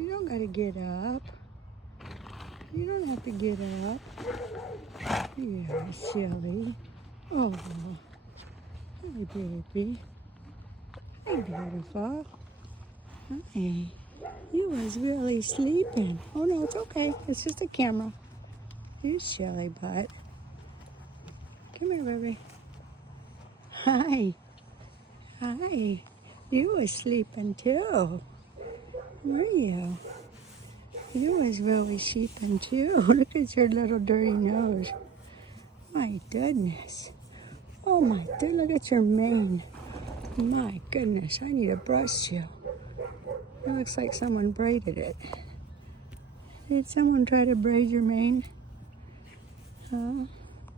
You don't gotta get up. You don't have to get up. You're silly. Oh, hi, baby. Hi, beautiful. Hi. You was really sleeping. Oh, no, it's okay. It's just a camera. You silly butt. Come here, baby. Hi. Hi. You was sleeping, too. Were you? You was really sleeping, too. Look at your little dirty nose. My goodness. Oh, my goodness. Look at your mane. My goodness. I need to brush you. It looks like someone braided it. Did someone try to braid your mane? Huh?